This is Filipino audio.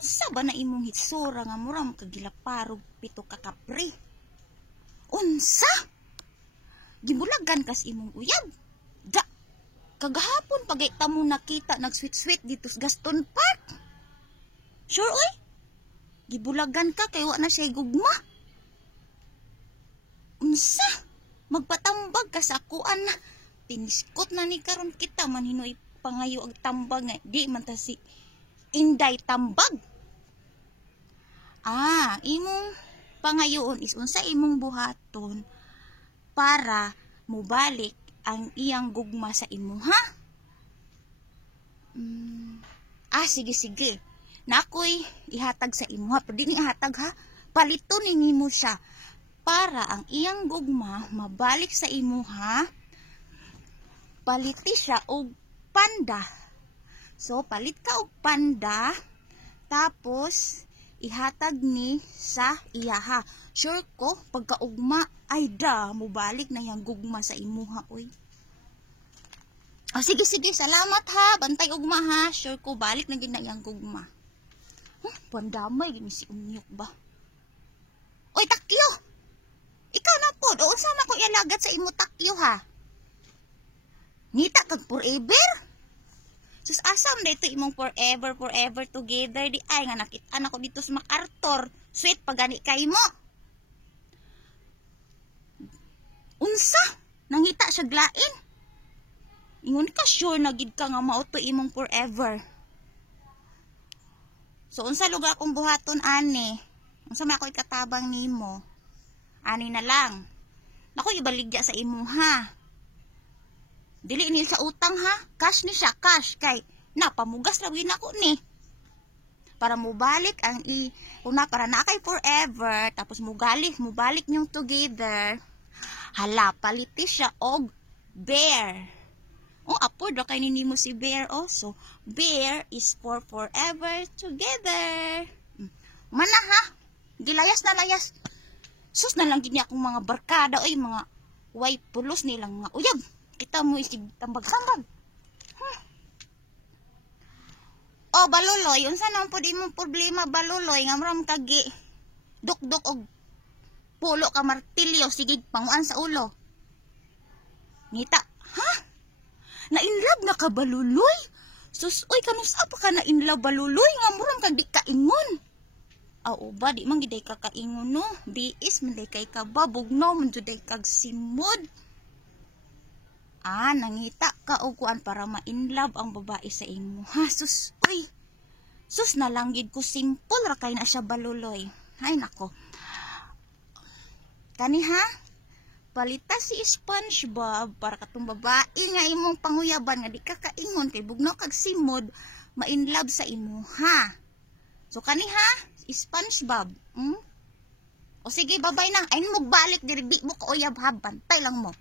Unsa ba na imong hitsura nga muram kagilaparog pito ka kapri? Unsa? Gibulagan kas imong uyab? Da, kagahapon pagay mo nakita nag-sweet-sweet dito sa Gaston Park. Sure oy? Gibulagan ka kay wa na siya gugma. Unsa? Magpatambag ka sa akuan na. Tiniskot na ni karon kita man hinoy pangayo ag tambag nga di man ta si Inday tambag. Imong pangayoon is unsa imong buhaton para mubalik ang iyang gugma sa imo, ha? Sige. Nakoy ihatag sa imo, ha? Pero di ihatag, ha? Palito nimo siya para ang iyang gugma mabalik sa imo, ha? Paliti siya og panda. So, palit ka og panda, tapos ihatag ni sa iya, ha? Sure ko, pagkaugma, ay mubalik na yung gugma sa imuha, oy. Sige, salamat, ha? Bantay ugma, ha? Sure ko, balik na din na yung gugma. Pandamay, gini si Unyok ba? Oy, Takyo! Ikaw na po, doon sana ko ilagat sa imo, Takyo, ha? Ngita kag forever? Sus, asam dito imong forever together di ay nga nakita ko dito sa MacArthur. Sweet pagani kay mo. Unsa? Nangita siya glain? Ingon ka sure na gid ka nga mao to imong forever. So unsa lugar akong buhaton ani? Unsa man ako ikatabang nimo? Ani na lang. Nako ibaligya sa imo, ha. Dili nil sa utang, ha? Cash ni siya, cash. Kay, pamugas lawin ako ni. Para mubalik ang para na kay forever, tapos mubalik niyong together. Hala, paliti siya og bear. Upward ra kay nimo si bear, So, bear is for forever together. Mana, ha? Gilayas na layas. Sus na lang gini akong mga barkada, mga white pulos nilang mga uyab. Kita mo isig tambag-tambag. Baluloy, unsa nang pud imong problema, baluloy, nga maram kagi duk-duk og pulo ka martilyo sige panguan sa ulo. Ngita, ha? Na in love na ka, baluloy? Sus, oy, kanusa pa ka na in love, baluloy, nga maram kag di ka ingon. Ba, di man giday ka kaingon, no? Biis man day kay ka babugno man juday kag simod. Nangita ka og kuan para ma-inlove ang babae sa imo. Ha, sus, oy. Sus na lang gid ko, simple ra kay na siya, baluloy. Ay nako. Kani, ha? Palita si SpongeBob para katong babae nga imong panguyaban nga di ka kaingon kay bugno kag simod, ma-inlove sa imo, ha? So kani, ha? SpongeBob. Sige, babay na. Ay mo balik diri, di mo ka uyab, ha? Bantay lang mo.